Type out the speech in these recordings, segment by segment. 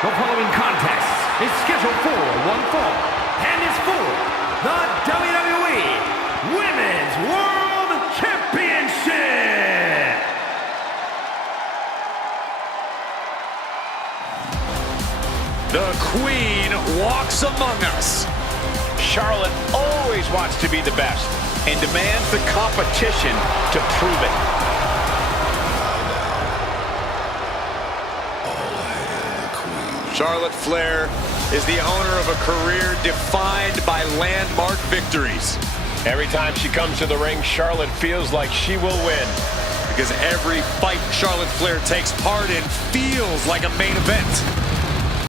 The following contest is scheduled for one fall and is for the WWE Women's World Championship. The Queen walks among us. Charlotte always wants to be the best and demands the competition to prove it. Charlotte Flair is the owner of a career defined by landmark victories. Every time she comes to the ring, Charlotte feels like she will win. Because every fight Charlotte Flair takes part in feels like a main event.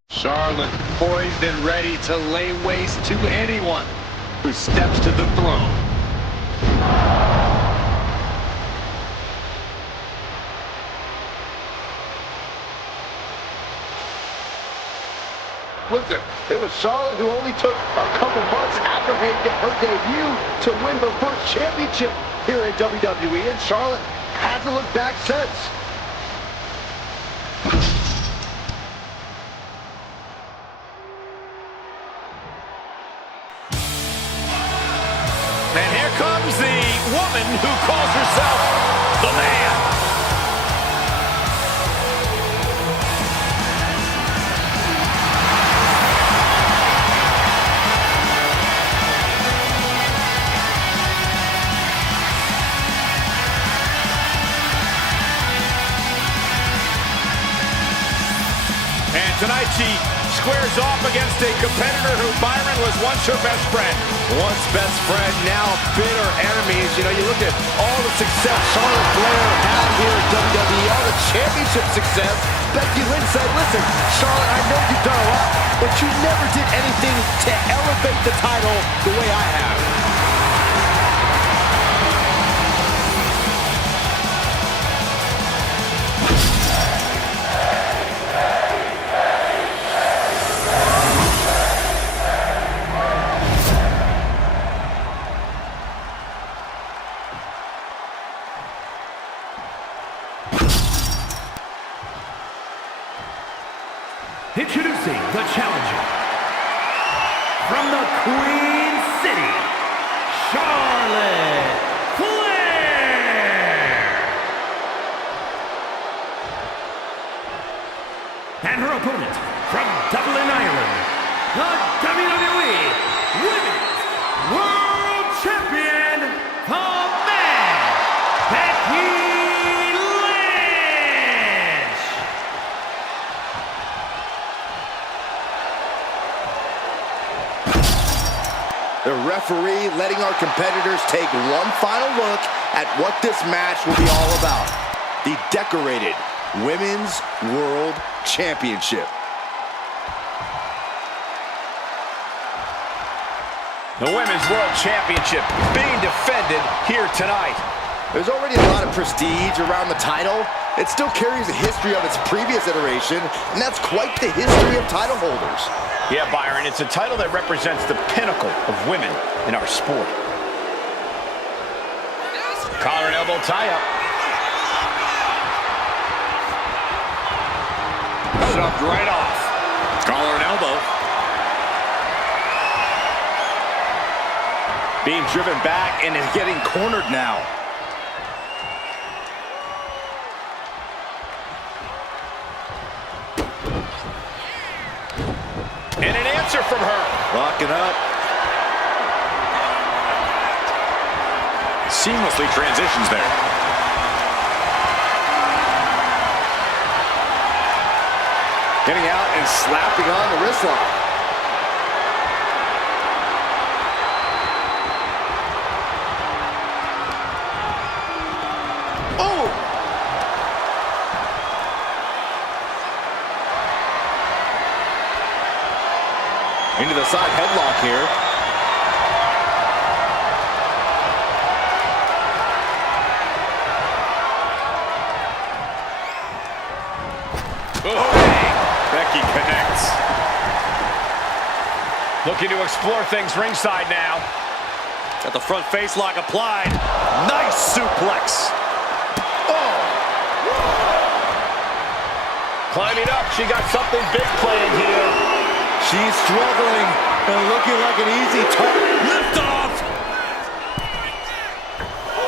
Charlotte poised and ready to lay waste to anyone who steps to the throne. Listen, it was Charlotte who only took a couple months after making her debut to win the first championship here in WWE, and Charlotte hasn't looked back since. And here comes the woman who calls herself the Man. And tonight she squares off against a competitor who Byron was once her best friend. Once best friend, now bitter enemies. You know, you look at all the success Charlotte Flair had here at WWE, all the championship success. Becky Lynch said, listen, Charlotte, I know you've done a lot, but you never did anything to elevate the title the way I have. Introducing the challenger from the Queen City, Charlotte Flair. And her opponent from Dublin, Ireland, the WWE Women's World Champion, the Man, Becky Lynch. The referee letting our competitors take one final look at what this match will be all about. The decorated Women's World Championship. The Women's World Championship being defended here tonight. There's already a lot of prestige around the title. It still carries a history of its previous iteration, and that's quite the history of title holders. Yeah, Byron, it's a title that represents the pinnacle of women in our sport. Collar and elbow tie-up. Shoved right off. Collar and elbow. Being driven back and is getting cornered now. And an answer from her. Locking up. Seamlessly transitions there. Getting out and slapping on the wrist lock. Oh! Into the side headlock here. Becky connects. Looking to explore things ringside now. Got the front face lock applied. Nice suplex. Oh! Climbing up, she got something big planned here. She's struggling and looking like an easy target. Lift off!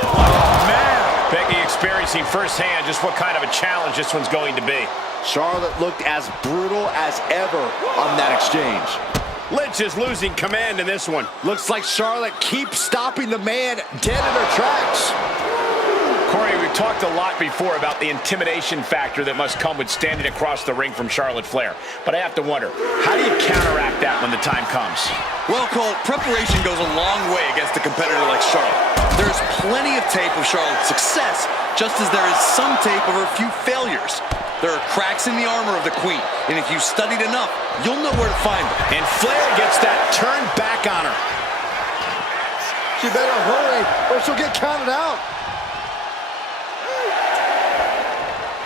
Oh, man! Becky experiencing firsthand just what kind of a challenge this one's going to be. Charlotte looked as brutal as ever on that exchange. Lynch is losing command in this one. Looks like Charlotte keeps stopping the man dead in her tracks. Corey, we've talked a lot before about the intimidation factor that must come with standing across the ring from Charlotte Flair. But I have to wonder, how do you counteract that when the time comes? Well, Cole, preparation goes a long way against a competitor like Charlotte. There's plenty of tape of Charlotte's success, just as there is some tape of her few failures. There are cracks in the armor of the Queen, and if you studied enough, you'll know where to find them. And Flair gets that turned back on her. She better hurry, or she'll get counted out.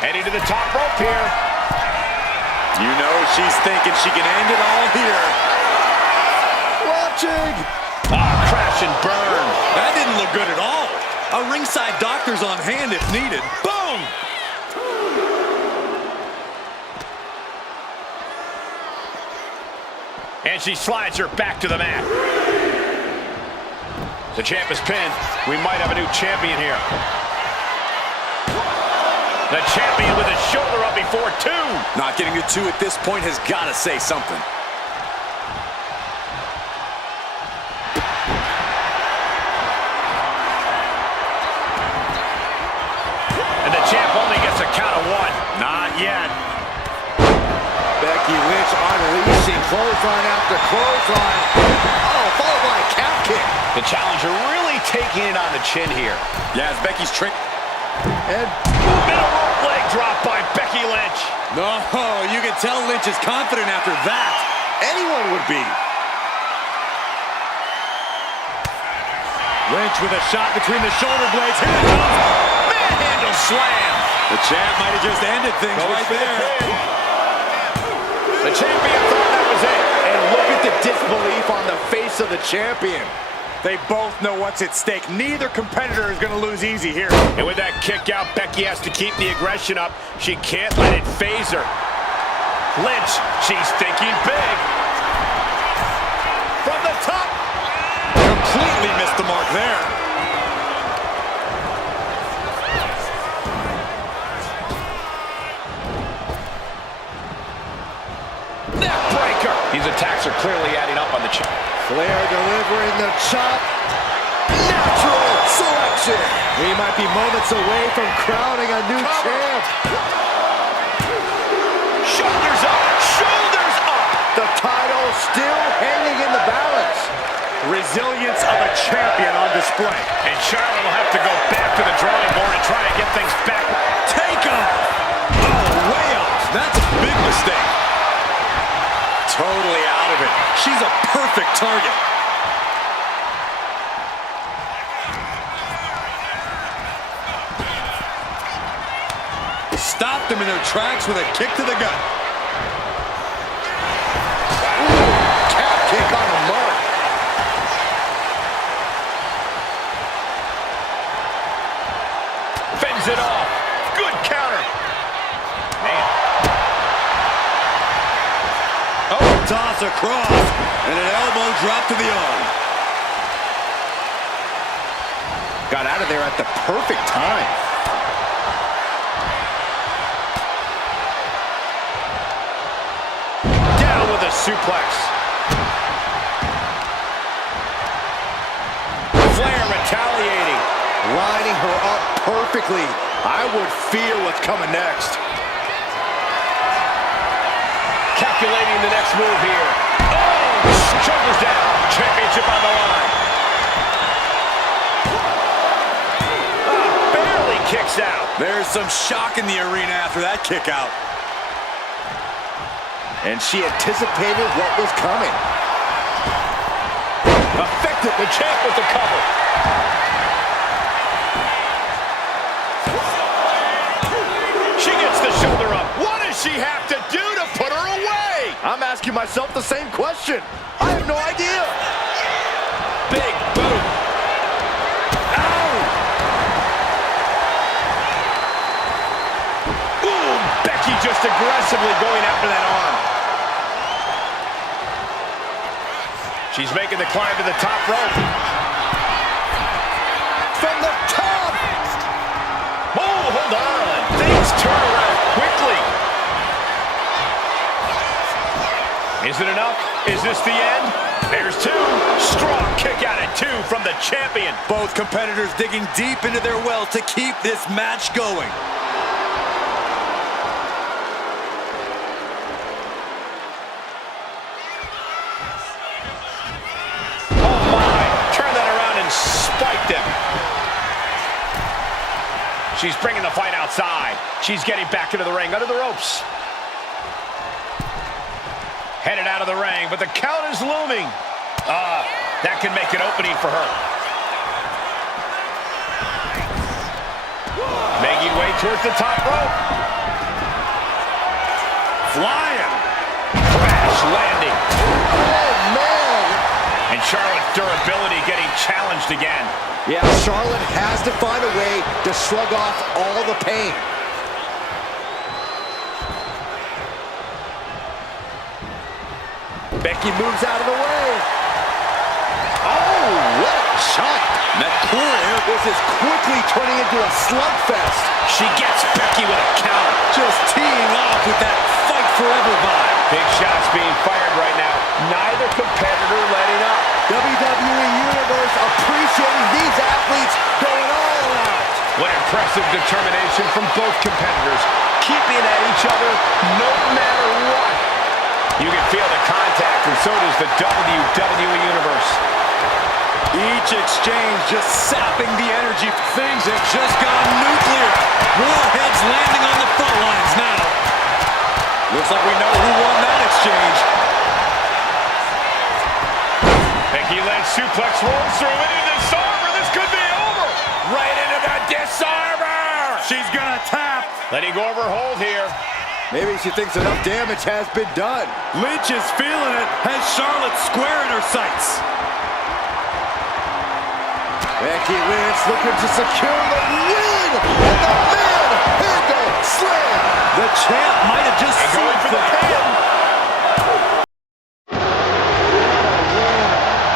Heading to the top rope here. You know she's thinking she can end it all here. Watching. Crash and burn. That didn't look good at all. A ringside doctor's on hand if needed. Boom! And she slides her back to the mat. The champ is pinned. We might have a new champion here. The champion with his shoulder up before two. Not getting to two at this point has got to say something. And the champ only gets a count of one. Not yet. Becky Lynch unleashing clothesline after clothesline. Oh, followed by a calf kick. The challenger really taking it on the chin here. Yeah, it's Becky's trick. And Middle rope leg drop by Becky Lynch. No, you can tell Lynch is confident after that. anyone would be. Lynch with a shot between the shoulder blades. Here it comes. Manhandle slam. The champ might have just ended things right there. The champion thought that was it. And look at the disbelief on the face of the champion. They both know what's at stake. Neither competitor is going to lose easy here. And with that kick out, Becky has to keep the aggression up. She can't let it phase her. Lynch, she's thinking big. From the top. Completely missed the mark there. Neck breaker. These attacks are clearly adding up on the champ. Flair delivering the chop. Natural selection. We might be moments away from crowning a new champ. Shoulders up. Shoulders up. The title still hanging in the balance. Resilience of a champion on display. And Charlotte will have to go back to the drawing board and try to get things back. Take him. Oh, way off. That's a big mistake. Totally out of it. She's a perfect target. Stopped them in their tracks with a kick to the gut. Calf kick on the mark. Fends it off. Good counter. Man. Oh, toss across. And an elbow drop to the arm. Got out of there at the perfect time. Down with a suplex. Flair retaliating. Lining her up perfectly. I would fear what's coming next. Calculating the next move here. Oh, shoulders down. Championship on the line. Barely kicks out. There's some shock in the arena after that kick out. And she anticipated what was coming. Effective. The champ with the cover. She gets the shoulder up. What does she have to do to put her away? I'm asking myself the same question. I have no idea. Big boot. Ow! Ooh, Becky just aggressively going after that arm. She's making the climb to the top rope. From the top! Oh, hold on. Things turn around quickly. Is it enough? Is this the end? There's two. Strong kick out at two from the champion. Both competitors digging deep into their well to keep this match going. Oh my, turn that around and spiked him. She's bringing the fight outside. She's getting back into the ring, under the ropes. Headed out of the ring, but the count is looming. That can make an opening for her. Making way towards the top rope. Flying. Crash landing. Oh, man! And Charlotte's durability getting challenged again. Yeah, Charlotte has to find a way to shrug off all the pain. Becky moves out of the way. Oh, what a chop. That core air. This is quickly turning into a slugfest. She gets Becky with a counter. Just teeing off with that fight forever vibe. Big shots being fired right now. Neither competitor letting up. WWE Universe appreciating these athletes going all out. What impressive determination from both competitors. Keeping at each other no matter what. You can feel the contact, and so does the WWE Universe. Each exchange just sapping the energy. Things have just gone nuclear. Warheads landing on the front lines now. Looks like we know who won that exchange. Becky Lynch suplex rolls through into the disarmer. This could be over. Right into the disarmer. She's gonna tap. Letting go of her hold here. Maybe she thinks enough damage has been done. Lynch is feeling it. Has Charlotte square in her sights. Becky Lynch looking to secure the win. And the mid-handle slam. The champ might have just Going for the pin.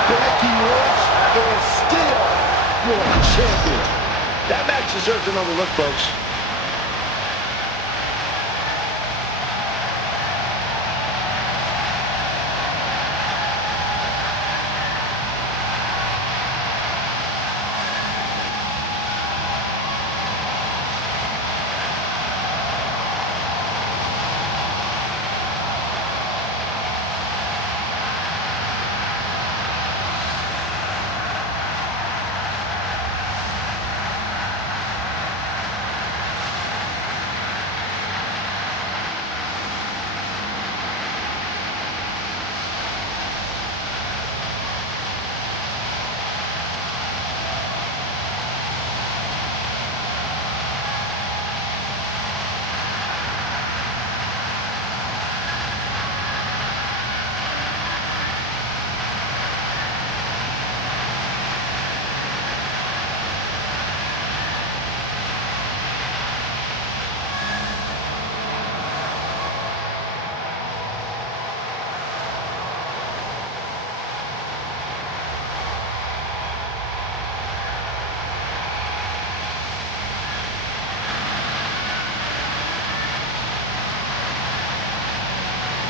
Becky Lynch is still your champion. That match deserves another look, folks.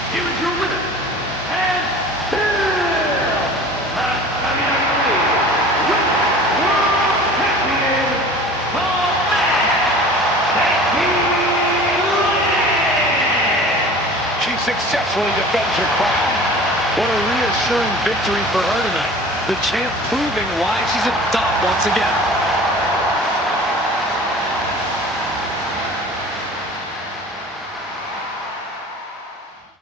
Here is your winner, and still the WWE World Champion, Becky Lynch. She successfully defends her crown. What a reassuring victory for her tonight. The champ proving why she's a top once again.